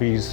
20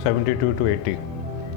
72 to 80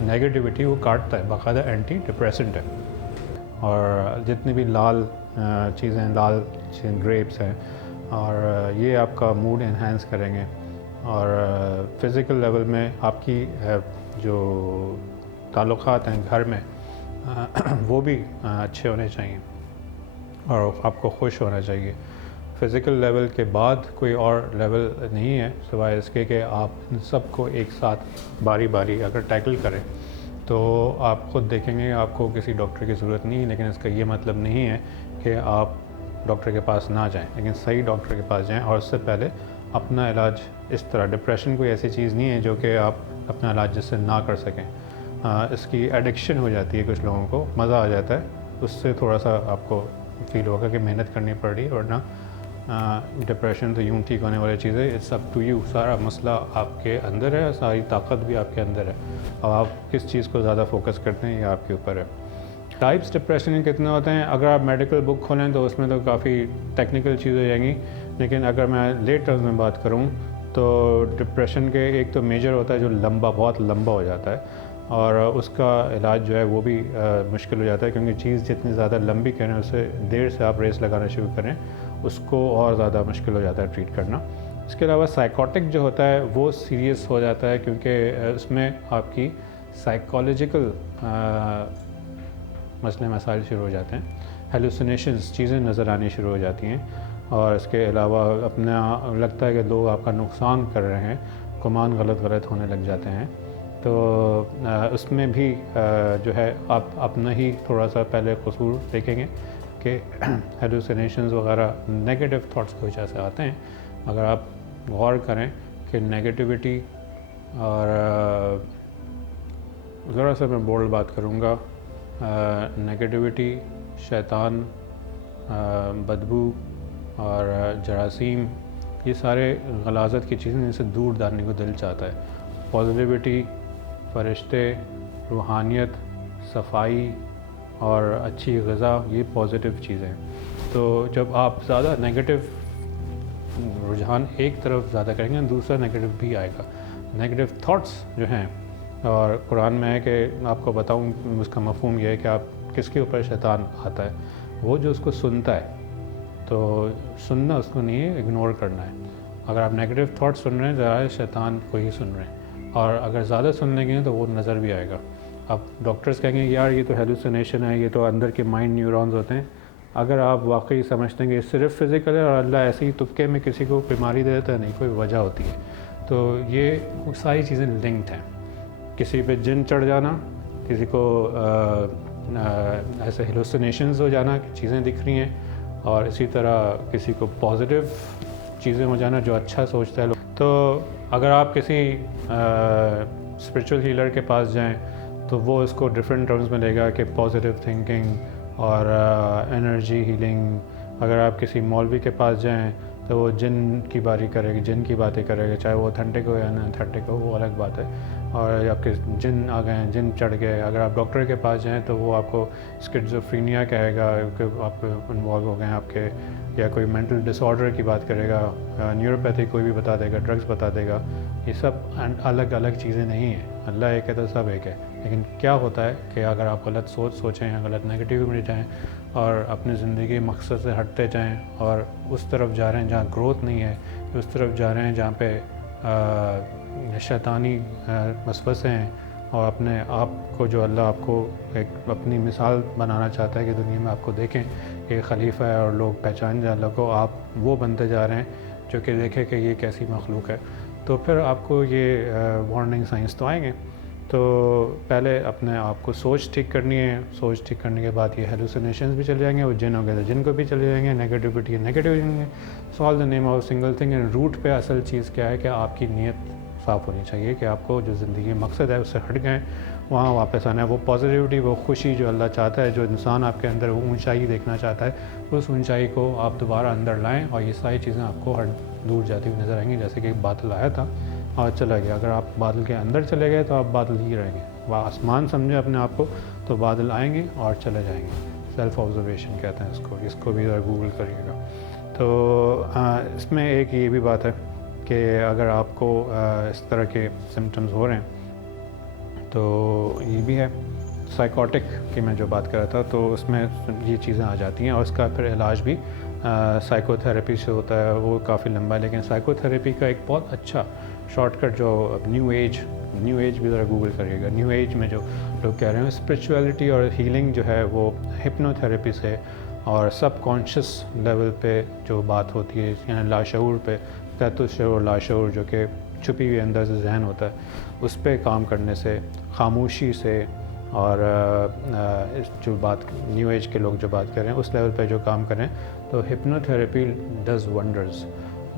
negativity وہ کاٹتا ہے، باقاعدہ اینٹی ڈپریسنٹ ہے. اور جتنی بھی لال چیزیں، لال گریپس ہیں، اور یہ آپ کا موڈ انہینس کریں گے. اور فزیکل لیول میں آپ کی جو تعلقات ہیں گھر میں وہ بھی اچھے ہونے چاہیے اور آپ کو خوش ہونا چاہیے. فزیکل لیول کے بعد کوئی اور لیول نہیں ہے سوائے اس کے کہ آپ ان سب کو ایک ساتھ باری باری اگر ٹیکل کریں تو آپ خود دیکھیں گے آپ کو کسی ڈاکٹر کی ضرورت نہیں ہے. لیکن اس کا یہ مطلب نہیں ہے کہ آپ ڈاکٹر کے پاس نہ جائیں، لیکن صحیح ڈاکٹر کے پاس جائیں. اور اس سے پہلے اپنا علاج اس طرح، ڈپریشن کوئی ایسی چیز نہیں ہے جو کہ آپ اپنا علاج جس سے نہ کر سکیں. اس کی ایڈکشن ہو جاتی ہے، کچھ لوگوں کو مزہ آ جاتا ہے، اس سے تھوڑا سا آپ کو فیل ہوگا کہ محنت کرنی پڑ رہی ہے. ورنہ ڈپریشن تو یوں ٹھیک ہونے والی چیز ہے. It's up to you. سارا مسئلہ آپ کے اندر ہے، ساری طاقت بھی آپ کے اندر ہے. اب آپ کس چیز کو زیادہ فوکس کرتے ہیں یہ آپ کے اوپر ہے. ٹائپس ڈپریشن کے کتنے ہوتے ہیں؟ اگر آپ میڈیکل بک کھولیں تو اس میں تو کافی ٹیکنیکل چیز ہو جائیں گی. لیکن اگر میں لیٹ ٹرمز میں بات کروں تو ڈپریشن کے ایک تو میجر ہوتا ہے جو لمبا، بہت لمبا ہو جاتا ہے، اور اس کا علاج جو ہے وہ بھی مشکل ہو جاتا ہے، کیونکہ چیز جتنی زیادہ لمبی کریں، اس سے دیر سے آپ ریس لگانا شروع کریں، اس کو اور زیادہ مشکل ہو جاتا ہے ٹریٹ کرنا. اس کے علاوہ سائیکوٹک جو ہوتا ہے وہ سیریس ہو جاتا ہے، کیونکہ اس میں آپ کی سائیکالوجیکل مسئلے مسائل شروع ہو جاتے ہیں. ہیلوسینیشنز، چیزیں نظر آنی شروع ہو جاتی ہیں. اور اس کے علاوہ اپنا لگتا ہے کہ لوگ آپ کا نقصان کر رہے ہیں، گمان غلط ہونے لگ جاتے ہیں. تو اس میں بھی جو ہے آپ اپنا ہی تھوڑا سا پہلے قصور دیکھیں گے کہ ہیلوسینیشنز وغیرہ نیگیٹو تھاٹس کی وجہ سے آتے ہیں. اگر آپ غور کریں کہ نیگیٹیوٹی، اور ذرا سا میں بولڈ بات کروں گا، نیگیٹیوٹی، شیطان، بدبو اور جراثیم، یہ سارے غلاظت کی چیزیں جن سے دور جانے کو دل چاہتا ہے. پازیٹیوٹی، فرشتے، روحانیت، صفائی اور اچھی غذا، یہ پازیٹیو چیزیں ہیں. تو جب آپ زیادہ نیگیٹو رجحان ایک طرف زیادہ کریں گے، دوسرا نیگیٹو بھی آئے گا. نیگیٹو تھاٹس جو ہیں، اور قرآن میں ہے کہ آپ کو بتاؤں اس کا مفہوم یہ ہے کہ آپ کس کے اوپر شیطان آتا ہے، وہ جو اس کو سنتا ہے. تو سننا اس کو نہیں ہے، اگنور کرنا ہے. اگر آپ نیگیٹو تھاٹ سن رہے ہیں، ظاہر شیطان کو ہی سن رہے ہیں. اور اگر زیادہ سن لیں گے تو وہ نظر بھی آئے گا. اب ڈاکٹرز کہیں گے یار یہ تو ہیلوسینیشن ہے، یہ تو اندر کے مائنڈ نیورونز ہوتے ہیں. اگر آپ واقعی سمجھتے ہیں کہ صرف فزیکل ہے اور اللہ ایسے ہی تبکے میں کسی کو بیماری دے دیتا ہے، نہیں، کوئی وجہ ہوتی ہے. تو یہ ساری چیزیں لنکڈ ہیں. کسی پہ جن چڑھ جانا، کسی کو ایسے ہیلوسینیشنز ہو جانا، چیزیں دکھ رہی ہیں، اور اسی طرح کسی کو پازیٹیو چیزیں ہو جانا جو اچھا سوچتا ہے. تو اگر آپ کسی اسپریچول ہیلر کے پاس جائیں تو وہ اس کو ڈفرینٹ ٹرمز میں لے گا کہ پازیٹیو تھنکنگ اور انرجی ہیلنگ. اگر آپ کسی مولوی کے پاس جائیں تو وہ جن کی باری کرے گا، جن کی باتیں کرے گا، چاہے وہ اتھینٹک ہو یا نہ اتھینٹک ہو، وہ الگ بات ہے. اور آپ کے جن آ گئے ہیں، جن چڑھ گئے. اگر آپ ڈاکٹر کے پاس جائیں تو وہ آپ کو اسکیزوفرینیا کہے گا کہ آپ انوالو ہو گئے ہیں آپ کے، یا کوئی مینٹل ڈس آرڈر کی بات کرے گا. نیوروپیتھی کوئی بھی بتا دے گا، ڈرگس بتا دے گا. یہ سب الگ الگ چیزیں نہیں ہیں. اللہ ایک ہے تو سب ایک ہے. لیکن کیا ہوتا ہے کہ اگر آپ غلط سوچیں یا غلط نیگیٹیو میں جائیں اور اپنی زندگی مقصد سے ہٹتے جائیں اور اس طرف جا رہے ہیں جہاں گروتھ نہیں ہے، اس طرف جا رہے ہیں جہاں پہ شیطانی وسوسے ہیں، اور اپنے آپ کو جو اللہ آپ کو ایک اپنی مثال بنانا چاہتا ہے کہ دنیا میں آپ کو دیکھیں کہ خلیفہ ہے اور لوگ پہچان جائیں اللہ کو، آپ وہ بنتے جا رہے ہیں جو کہ دیکھیں کہ یہ کیسی مخلوق ہے. تو پھر آپ کو یہ وارننگ سائنس تو آئیں گے. تو پہلے اپنے آپ کو سوچ ٹھیک کرنی ہے. سوچ ٹھیک کرنے کے بعد یہ ہیلوسینیشنز بھی چلے جائیں گے، وہ جن ہو گئے تو جن کو بھی چلے جائیں گے، نیگیٹیوٹی نیگیٹیو جائیں گے. سالو the name of single thing. And root پہ اصل چیز کیا ہے کہ آپ کی نیت صاف ہونی چاہیے کہ آپ کو جو زندگی مقصد ہے اس سے ہٹ گئے، وہاں واپس آنا ہے. وہ پازیٹیوٹی، وہ خوشی جو اللہ چاہتا ہے، جو انسان آپ کے اندر وہ اونچائی دیکھنا چاہتا ہے، اس اونچائی کو آپ دوبارہ اندر لائیں، اور یہ ساری چیزیں آپ کو دور جاتی ہوئی نظر آئیں گی. جیسے کہ ایک بادل آیا تھا اور چلا گیا. اگر آپ بادل کے اندر چلے گئے تو آپ بادل ہی رہیں گے. وہ آسمان سمجھیں اپنے آپ کو تو بادل آئیں گے اور چلے جائیں گے. سیلف آبزرویشن کہتے ہیں اس کو بھی گوگل کریے گا. تو اس میں ایک یہ بھی بات ہے کہ اگر آپ کو اس طرح کے سمٹمز ہو رہے ہیں تو یہ بھی ہے. سائیکوٹک کی میں جو بات کر رہا تھا تو اس میں یہ چیزیں آ جاتی ہیں, اور اس کا پھر علاج بھی سائیکو تھراپی سے ہوتا ہے. وہ کافی لمبا ہے, لیکن سائیکو تھراپی کا ایک بہت اچھا شارٹ کٹ جو نیو ایج بھی ذرا گوگل کریے گا. نیو ایج میں جو لوگ کہہ رہے ہیں اسپریچولیٹی اور ہیلنگ جو ہے وہ ہپنو تھراپی سے اور سب کانشیس لیول پہ جو بات ہوتی ہے, یعنی لاشعور پہ, تحت الشعور لاشعور جو کہ چھپی ہوئی اندر سے ذہن ہوتا ہے, اس پہ کام کرنے سے, خاموشی سے, اور جو بات نیو ایج کے لوگ جو بات کر رہے ہیں اس لیول پہ جو کام کریں تو ہپنو تھراپی ڈز ونڈرز.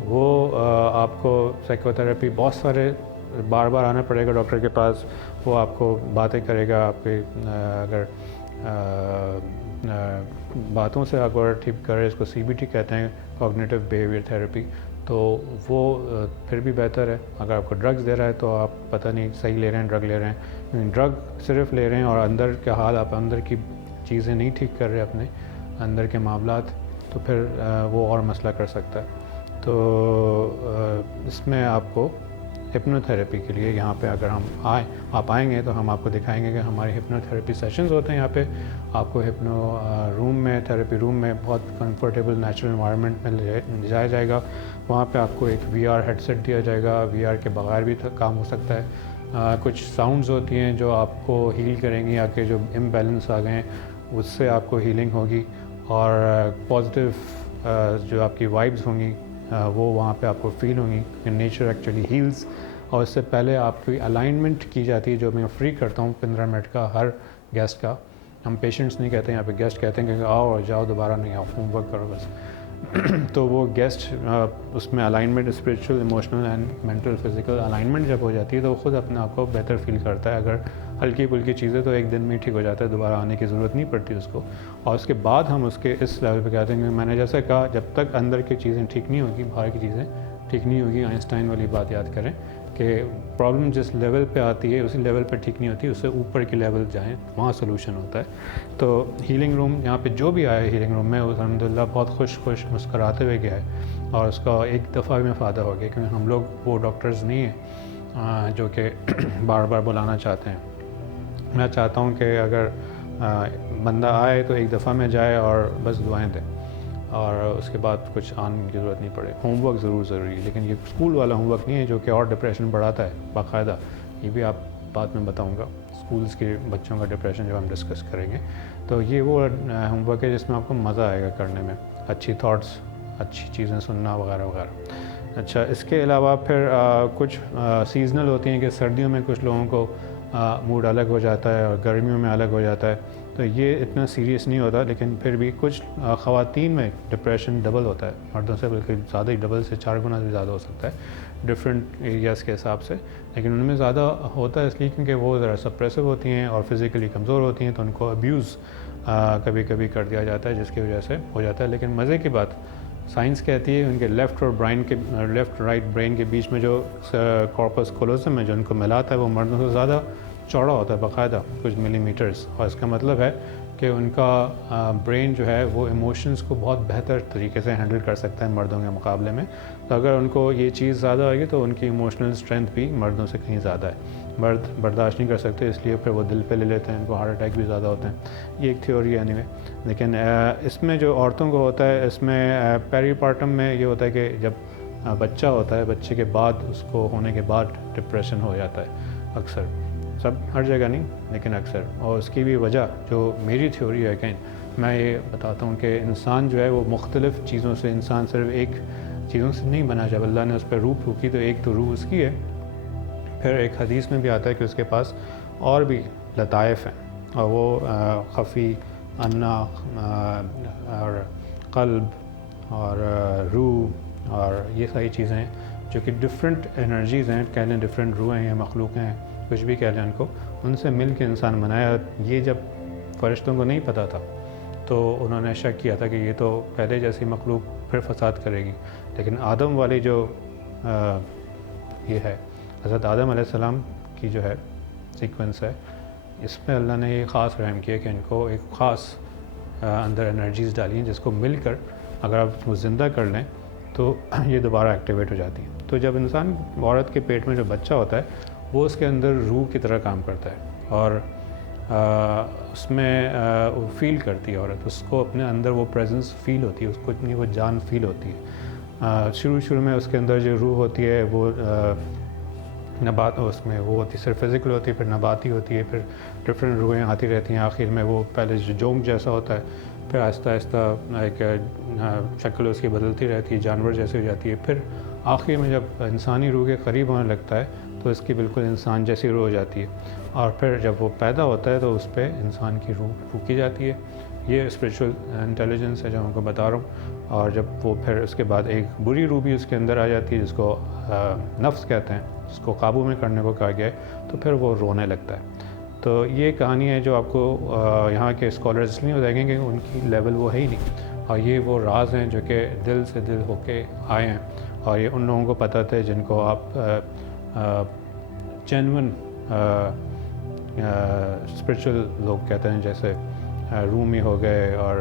وہ آپ کو سائیکو تھراپی بہت سارے بار بار آنا پڑے گا ڈاکٹر کے پاس, وہ آپ کو باتیں کرے گا, آپ کے اگر باتوں سے اگر ٹھیک کرے, اس کو سی بی ٹی کہتے ہیں, کوگنیٹو بیہیویئر تھراپی, تو وہ پھر بھی بہتر ہے. اگر آپ کو ڈرگز دے رہا ہے تو آپ پتہ نہیں صحیح لے رہے ہیں, ڈرگ لے رہے ہیں, ڈرگ صرف لے رہے ہیں اور اندر کا حال, آپ اندر کی چیزیں نہیں ٹھیک کر رہے اپنے اندر کے معاملات, تو پھر وہ اور مسئلہ کر سکتا ہے. تو اس میں آپ کو ہپنو تھراپی کے لیے یہاں پہ اگر آپ آئیں گے تو ہم آپ کو دکھائیں گے کہ ہمارے ہپنو تھراپی سیشنز ہوتے ہیں. یہاں پہ آپ کو ہپنو روم میں, تھراپی روم میں بہت کمفرٹیبل نیچرل انوائرمنٹ میں لے جایا جائے گا. وہاں پہ آپ کو ایک وی آر ہیڈ سیٹ دیا جائے گا, وی آر کے بغیر بھی کام ہو سکتا ہے. کچھ ساؤنڈز ہوتی ہیں جو آپ کو ہیل کریں گی, آپ کے جو امبیلنس آ گئے ہیں اس سے آپ کو ہیلنگ ہوگی, اور پازیٹیو جو آپ کی وائبز ہوں گی وہ وہاں پہ آپ کو فیل ہوں گی کہ نیچر ایکچولی ہیلز. اور اس سے پہلے آپ کی الائنمنٹ کی جاتی ہے, جو میں فری کرتا ہوں 15 منٹ کا ہر گیسٹ کا. ہم پیشنٹس نہیں کہتے ہیں, یہاں پہ گیسٹ کہتے ہیں کہ آؤ اور جاؤ, دوبارہ نہیں آؤ, ہوم ورک کرو بس. تو وہ گیسٹ اس میں alignment, spiritual, emotional and mental physical alignment جب ہو جاتی ہے تو وہ خود اپنے آپ کو بہتر فیل کرتا ہے. اگر ہلکی پھلکی چیزیں تو ایک دن میں ٹھیک ہو جاتا ہے, دوبارہ آنے کی ضرورت نہیں پڑتی اس کو. اور اس کے بعد ہم اس کے اس لیول پہ کہتے ہیں کہ میں نے جیسے کہا, جب تک اندر کی چیزیں ٹھیک نہیں ہوگی, باہر کی چیزیں ٹھیک نہیں ہوگی. آئنسٹائن والی بات یاد کریں کہ پرابلم جس لیول پہ آتی ہے اسی لیول پہ ٹھیک نہیں ہوتی, اس سے اوپر کی لیول جائیں وہاں سلوشن ہوتا ہے. تو ہیلنگ روم, یہاں پہ جو بھی آیا ہے ہیلنگ روم میں الحمدللہ بہت خوش مسکراتے ہوئے گیا ہے, اور اس کا ایک دفعہ میں فائدہ ہو گیا, کیونکہ ہم لوگ وہ ڈاکٹرز نہیں ہیں جو کہ بار بار بلانا چاہتے ہیں. میں چاہتا ہوں کہ اگر بندہ آئے تو ایک دفعہ میں جائے اور بس دعائیں دیں, اور اس کے بعد کچھ آنے کی ضرورت نہیں پڑے. ہوم ورک ضروری ہے, لیکن یہ اسکول والا ہوم ورک نہیں ہے جو کہ اور ڈپریشن بڑھاتا ہے باقاعدہ. یہ بھی آپ بعد میں بتاؤں گا, اسکولس کے بچوں کا ڈپریشن جب ہم ڈسکس کریں گے. تو یہ وہ ہوم ورک ہے جس میں آپ کو مزہ آئے گا کرنے میں, اچھی تھاٹس, اچھی چیزیں سننا وغیرہ وغیرہ. اچھا, اس کے علاوہ پھر کچھ سیزنل ہوتی ہیں کہ سردیوں میں کچھ لوگوں کو موڈ الگ ہو جاتا ہے اور گرمیوں میں الگ ہو جاتا ہے, تو یہ اتنا سیریس نہیں ہوتا. لیکن پھر بھی کچھ خواتین میں ڈپریشن ڈبل ہوتا ہے, مردوں سے بلکہ زیادہ ہی, ڈبل سے 4 گنا سے زیادہ ہو سکتا ہے ڈفرینٹ ایریاز کے حساب سے. لیکن ان میں زیادہ ہوتا ہے اس لیے کیونکہ وہ ذرا سپریسو ہوتی ہیں اور فزیکلی کمزور ہوتی ہیں, تو ان کو ابیوز کبھی کبھی کر دیا جاتا ہے, جس کی وجہ سے ہو جاتا ہے. لیکن مزے کی بات, سائنس کہتی ہے ان کے لیفٹ رائٹ برین کے بیچ میں جو کارپس کولوزم ہے جو ان کو ملاتا ہے, وہ مردوں سے زیادہ چوڑا ہوتا ہے باقاعدہ کچھ ملی میٹرز. اور اس کا مطلب ہے کہ ان کا برین جو ہے وہ ایموشنز کو بہت بہتر طریقے سے ہینڈل کر سکتا ہے مردوں کے مقابلے میں. تو اگر ان کو یہ چیز زیادہ ہوگی تو ان کی ایموشنل اسٹرینتھ بھی مردوں سے کہیں زیادہ ہے. مرد برداشت نہیں کر سکتے, اس لیے پھر وہ دل پہ لے لیتے ہیں, ان کو ہارٹ اٹیک بھی زیادہ ہوتے ہیں. یہ ایک تھیوری ہے اینی وے. لیکن اس میں جو عورتوں کو ہوتا ہے, اس میں پیری پارٹم میں یہ ہوتا ہے کہ جب بچہ ہوتا ہے, بچے کے بعد, اس کو ہونے کے بعد ڈپریشن ہو جاتا ہے اکثر, سب ہر جگہ نہیں لیکن اکثر. اور اس کی بھی وجہ جو میری تھیوری ہے کہ میں یہ بتاتا ہوں کہ انسان جو ہے وہ مختلف چیزوں سے, انسان صرف ایک چیزوں سے نہیں بنا. جب اللہ نے اس پہ روح پھونکی تو ایک تو روح اس کی ہے, پھر ایک حدیث میں بھی آتا ہے کہ اس کے پاس اور بھی لطائف ہیں, اور وہ خفی, انا, اور قلب, اور روح, اور یہ ساری چیزیں ہیں جو کہ ڈفرینٹ انرجیز ہیں, کہہ لیں ڈفرینٹ روحیں ہیں, مخلوق ہیں, کچھ بھی کہہ لیں ان کو, ان سے مل کے انسان بنایا. یہ جب فرشتوں کو نہیں پتہ تھا تو انہوں نے شک کیا تھا کہ یہ تو پہلے جیسی مخلوق پھر فساد کرے گی. لیکن آدم والی جو یہ ہے حضرت آدم علیہ السلام کی جو ہے سیکوینس ہے, اس میں اللہ نے یہ خاص رحم کیا کہ ان کو ایک خاص اندر انرجیز ڈالی ہیں جس کو مل کر اگر آپ وہ زندہ کر لیں تو یہ دوبارہ ایکٹیویٹ ہو جاتی ہیں. تو جب انسان عورت کے پیٹ میں جو بچہ ہوتا ہے وہ اس کے اندر روح کی طرح کام کرتا ہے اور اس میں فیل کرتی ہے عورت، اس کو اپنے اندر وہ پریزنس فیل ہوتی ہے، اس کو اتنی وہ جان فیل ہوتی ہے۔ شروع میں اس کے اندر جو روح ہوتی ہے وہ نبات، اس میں وہ ہوتی ہے صرف فزیکل ہوتی ہے، پھر نباتی ہوتی ہے، پھر ڈفرینٹ روحیں آتی رہتی ہیں، آخر میں وہ پہلے جو جونگ جیسا ہوتا ہے، پھر آہستہ آہستہ ایک شکل اس کی بدلتی رہتی ہے، جانور جیسی ہو جاتی ہے، پھر آخر میں جب انسانی روح کے قریب ہونے لگتا ہے تو اس کی بالکل انسان جیسی روح ہو جاتی ہے، اور پھر جب وہ پیدا ہوتا ہے تو اس پہ انسان کی روح پھونکی جاتی ہے۔ یہ اسپریچول انٹیلیجنس ہے جو ہم کو بتا رہا ہوں۔ اور جب وہ پھر اس کے بعد ایک بری روح بھی اس کے اندر آ جاتی ہے جس کو نفس کہتے ہیں، جس کو قابو میں کرنے کو کہا گیا ہے، تو پھر وہ رونے لگتا ہے۔ تو یہ کہانی ہے جو آپ کو یہاں کے اسکالرز اس لیے بتائیں گے کہ ان کی لیول وہ ہے ہی نہیں، اور یہ وہ راز ہیں جو کہ دل سے دل ہو کے آئے ہیں، اور یہ ان لوگوں کو پتہ تھے جن کو آپ جینون اسپریچول لوگ کہتے ہیں، جیسے رومی ہو گئے اور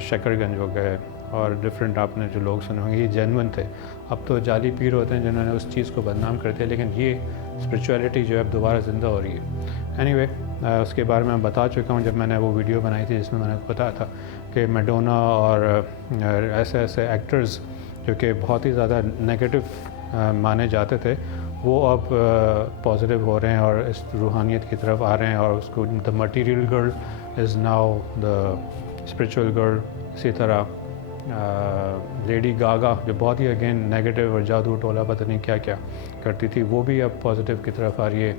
شکر گنج ہو گئے اور ڈفرینٹ آپ نے جو لوگ سنے ہوں گے، یہ جینون تھے۔ اب تو جعلی پیر ہوتے ہیں جنہوں نے اس چیز کو بدنام کرتے ہیں، لیکن یہ اسپریچولیٹی جو ہے اب دوبارہ زندہ ہو رہی ہے۔ اینی وے اس کے بارے میں بتا چکا ہوں جب میں نے وہ ویڈیو بنائی تھی جس میں نے بتایا تھا کہ میڈونا اور ایسے ایکٹرز جو کہ بہت ہی زیادہ نیگیٹو مانے جاتے تھے، وہ اب پازیٹیو ہو رہے ہیں اور اس روحانیت کی طرف آ رہے ہیں، اور اس کو the material girl is now the spiritual girl. اسی طرح لیڈی گاگا جو بہت ہی اگین نیگیٹو اور جادو ٹولا پتہ نہیں کیا کیا کرتی تھی، وہ بھی اب پازیٹیو کی طرف آ رہی ہے۔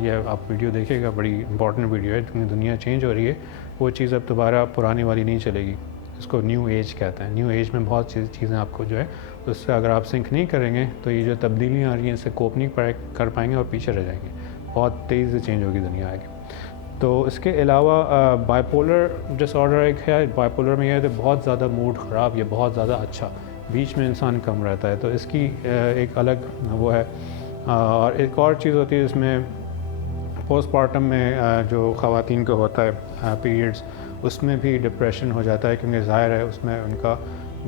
یہ آپ ویڈیو دیکھیے گا، بڑی امپورٹنٹ ویڈیو ہے، کیونکہ دنیا چینج ہو رہی ہے، وہ چیز اب دوبارہ پرانی والی نہیں چلے گی۔ اس کو نیو ایج کہتے ہیں۔ نیو ایج میں بہت چیزیں آپ کو جو ہے اس سے اگر آپ سنک نہیں کریں گے تو یہ جو تبدیلیاں آ رہی ہیں اس سے کوپ نہیں کر پائیں گے اور پیچھے رہ جائیں گے، بہت تیزی سے چینج ہوگی دنیا آگے۔ تو اس کے علاوہ بائی پولر ڈس آرڈر ایک ہے، بائی پولر میں یہ ہے کہ بہت زیادہ موڈ خراب یا بہت زیادہ اچھا، بیچ میں انسان کم رہتا ہے، تو اس کی ایک الگ وہ ہے۔ اور ایک اور چیز ہوتی ہے اس میں پوسٹ پارٹم میں جو خواتین کو ہوتا ہے پیریڈز، اس میں بھی ڈپریشن ہو جاتا ہے، کیونکہ ظاہر ہے اس میں ان کا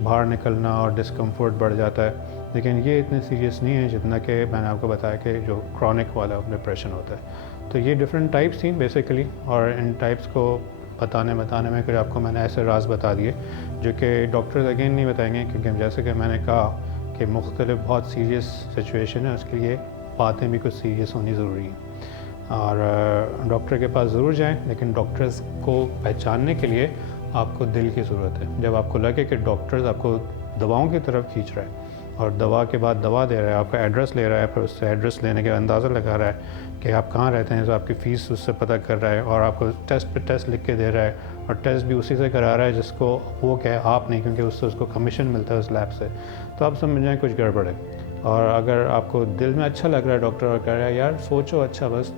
باہر نکلنا اور ڈسکمفرٹ بڑھ جاتا ہے، لیکن یہ اتنے سیریس نہیں ہے جتنا کہ میں نے آپ کو بتایا کہ جو کرونک والا ڈپریشن ہوتا ہے۔ تو یہ ڈفرینٹ ٹائپس تھیں بیسیکلی، اور ان ٹائپس کو بتانے میں کچھ آپ کو میں نے ایسے راز بتا دیے جو کہ ڈاکٹرز اگین نہیں بتائیں گے، کیونکہ جیسے کہ میں نے کہا کہ مختلف بہت سیریس سچویشن ہے، اس کے لیے باتیں بھی کچھ سیریس ہونی ضروری ہیں، اور ڈاکٹر کے پاس ضرور جائیں، لیکن ڈاکٹرز کو پہچاننے کے لیے آپ کو دل کی ضرورت ہے۔ جب آپ کو لگے کہ ڈاکٹرز آپ کو دواؤں کی طرف کھینچ رہا ہے اور دوا کے بعد دوا دے رہا ہے، آپ کا ایڈریس لے رہا ہے، پھر اس سے ایڈریس لینے کے اندازہ لگا رہا ہے کہ آپ کہاں رہتے ہیں، تو آپ کی فیس اس سے پتہ کر رہا ہے، اور آپ کو ٹیسٹ پہ ٹیسٹ لکھ کے دے رہا ہے، اور ٹیسٹ بھی اسی سے کرا رہا ہے جس کو وہ کہ آپ نہیں، کیونکہ اس سے اس کو کمیشن ملتا ہے اس لیب سے، تو آپ سمجھ جائیں کچھ گڑبڑ ہے۔ اور اگر آپ کو دل میں اچھا لگ رہا ہے ڈاکٹر اور کہہ رہا ہے یار سوچو اچھا بس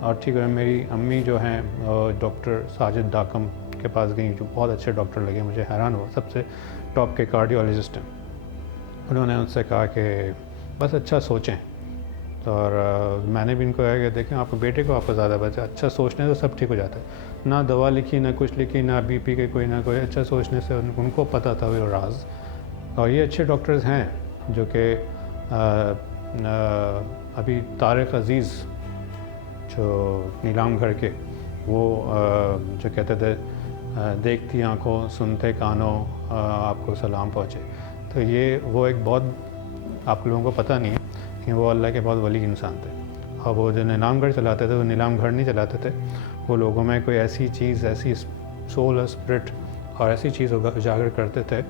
اور ٹھیک ہے۔ میری امی جو ہیں ڈاکٹر ساجد ڈاکم کے پاس گئیں، جو بہت اچھے ڈاکٹر لگے، مجھے حیران ہوا، سب سے ٹاپ کے کارڈیولوجسٹ ہیں۔ انہوں نے ان سے کہا کہ بس اچھا سوچیں، اور میں نے بھی ان کو کہا کہ دیکھیں آپ کو بیٹے کو آپ کو زیادہ بچے، اچھا سوچنے سے سب ٹھیک ہو جاتا ہے، نہ دوا لکھی نہ کچھ لکھی نہ بی پی کے کوئی نہ کوئی، اچھا سوچنے سے ان کو پتہ تھا وہ راز۔ اور یہ اچھے ڈاکٹرز ہیں جو کہ ابھی طارق عزیز جو نیلام گھر کے، وہ جو کہتے تھے دیکھتی آنکھوں سنتے کانوں آپ کو سلام پہنچے، تو یہ وہ ایک بہت آپ لوگوں کو پتہ نہیں ہے کہ وہ اللہ کے بہت ولی انسان تھے، اور وہ جو نیلام گھر چلاتے تھے وہ نیلام گھر نہیں چلاتے تھے، وہ لوگوں میں کوئی ایسی چیز، ایسی سول اور اسپرٹ اور ایسی چیز اجاگر کرتے تھے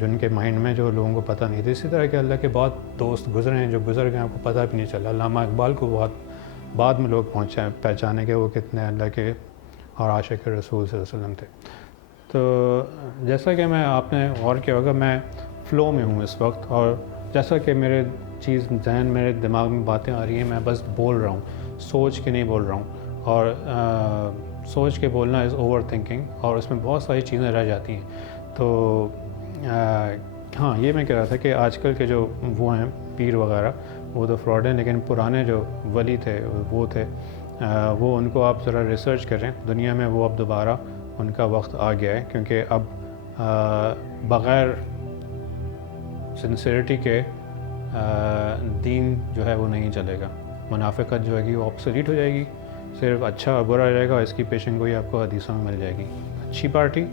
جن کے مائنڈ میں جو لوگوں کو پتہ نہیں تھی۔ اسی طرح کہ اللہ کے بہت دوست گزرے ہیں جو گزر گئے، آپ کو پتہ بھی نہیں چلا۔ علامہ اقبال کو بہت بعد میں لوگ پہنچے ہیں پہچانے کے وہ کتنے اللہ کے اور عاشق رسول صلی اللہ علیہ وسلم تھے۔ تو جیسا کہ میں آپ نے غور کیا ہوگا، میں فلو میں ہوں اس وقت، اور جیسا کہ میرے ذہن میرے دماغ میں باتیں آ رہی ہیں، میں بس بول رہا ہوں، سوچ کے نہیں بول رہا ہوں، اور سوچ کے بولنا از اوور تھنکنگ، اور اس میں بہت ساری چیزیں رہ جاتی ہیں۔ تو ہاں، یہ میں کہہ رہا تھا کہ آج کل کے جو وہ ہیں پیر وغیرہ، وہ تو فراڈ ہیں، لیکن پرانے جو ولی تھے وہ تھے، وہ ان کو آپ ذرا ریسرچ کریں، دنیا میں وہ اب دوبارہ ان کا وقت آ گیا ہے، کیونکہ اب بغیر سنسیئرٹی کے دین جو ہے وہ نہیں چلے گا. منافقت جو ہے گی وہ آبسلیٹ ہو جائے گی, صرف اچھا اور برا رہے گا, اور اس کی پیشن گوئی آپ کو حدیثوں میں مل جائے گی. اچھی پارٹی,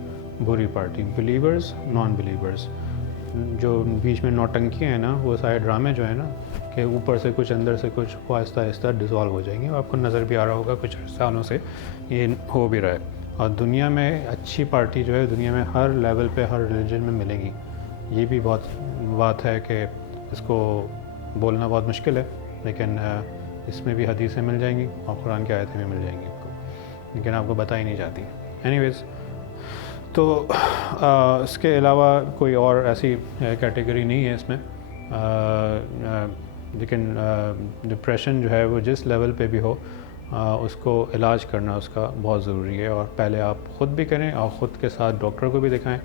بری پارٹی, بلیورز, نان بلیورز. جو بیچ میں نوٹنکیاں ہیں نا, وہ سارے ڈرامے جو ہیں نا کہ اوپر سے کچھ اندر سے کچھ, وہ آہستہ آہستہ ڈیزالو ہو جائیں گے, اور آپ کو نظر بھی آ رہا ہوگا کچھ سالوں سے یہ ہو بھی رہا ہے. اور دنیا میں اچھی پارٹی جو ہے دنیا میں ہر لیول پہ ہر ریلیجن میں ملے گی. یہ بھی بہت بات ہے کہ اس کو بولنا بہت مشکل ہے, لیکن اس میں بھی حدیثیں مل جائیں گی اور قرآن کی آیتیں بھی مل جائیں گی آپ کو, لیکن آپ کو بتائی نہیں جاتی. اینی ویز, تو اس کے علاوہ کوئی اور ایسی کیٹیگری نہیں ہے اس میں, لیکن ڈپریشن جو ہے وہ جس لیول پہ بھی ہو اس کو علاج کرنا اس کا بہت ضروری ہے, اور پہلے آپ خود بھی کریں اور خود کے ساتھ ڈاکٹر کو بھی دکھائیں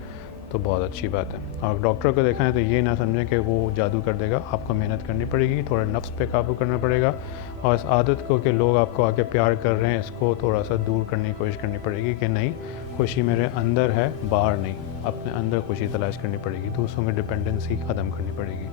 تو بہت اچھی بات ہے. اور ڈاکٹر کو دکھائیں تو یہ نہ سمجھیں کہ وہ جادو کر دے گا, آپ کو محنت کرنی پڑے گی, تھوڑا نفس پہ قابو کرنا پڑے گا, اور اس عادت کو کہ لوگ آپ کو آ کے پیار کر رہے ہیں اس کو تھوڑا سا دور کرنے کی کوشش کرنی پڑے گی کہ نہیں, خوشی میرے اندر ہے باہر نہیں, اپنے اندر خوشی تلاش کرنی پڑے گی, دوسروں میں ڈپینڈنسی ختم کرنی پڑے گی.